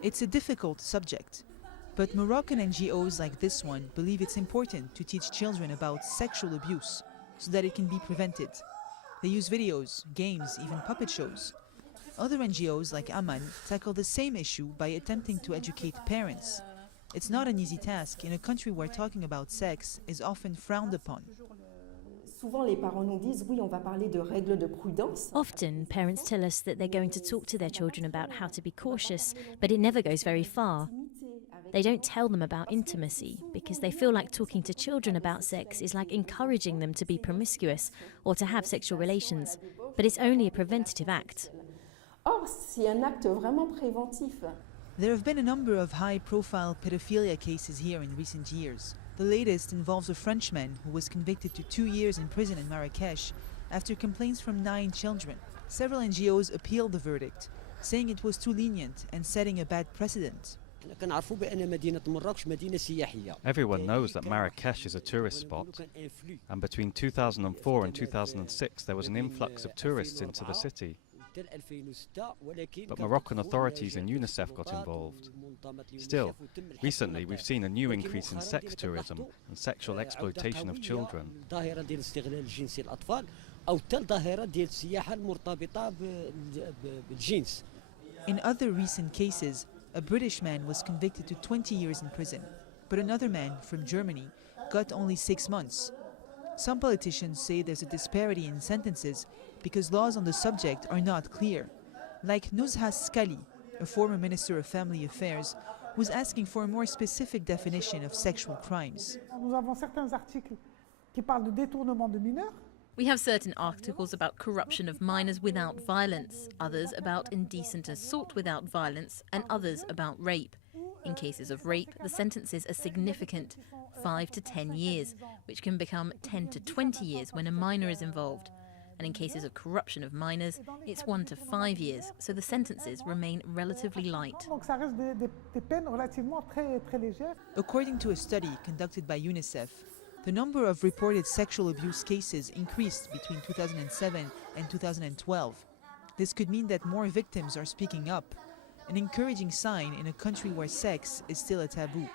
It's a difficult subject, but Moroccan NGOs like this one believe it's important to teach children about sexual abuse so that it can be prevented. They use videos, games, even puppet shows. Other NGOs like Aman tackle the same issue by attempting to educate parents. It's not an easy task in a country where talking about sex is often frowned upon. Often, parents tell us that they're going to talk to their children about how to be cautious, but it never goes very far. They don't tell them about intimacy because they feel like talking to children about sex is like encouraging them to be promiscuous or to have sexual relations, but it's only a preventative act. There have been a number of high-profile pedophilia cases here in recent years. The latest involves a Frenchman who was convicted to 2 years in prison in Marrakech after complaints from 9 children. Several NGOs appealed the verdict, saying it was too lenient and setting a bad precedent. Everyone knows that Marrakech is a tourist spot, and between 2004 and 2006 there was an influx of tourists into the city. But Moroccan authorities and UNICEF got involved. Still, recently we've seen a new increase in sex tourism and sexual exploitation of children. In other recent cases, a British man was convicted to 20 years in prison, but another man from Germany got only 6 months. Some politicians say there's a disparity in sentences because laws on the subject are not clear, like Nuzha Skali, a former Minister of Family Affairs, who's asking for a more specific definition of sexual crimes. We have certain articles about corruption of minors without violence, others about indecent assault without violence, and others about rape. In cases of rape, the sentences are significant, 5 to 10 years, which can become 10 to 20 years when a minor is involved. And in cases of corruption of minors, it's 1 to 5 years, so the sentences remain relatively light. According to a study conducted by UNICEF, the number of reported sexual abuse cases increased between 2007 and 2012. This could mean that more victims are speaking up, an encouraging sign in a country where sex is still a taboo.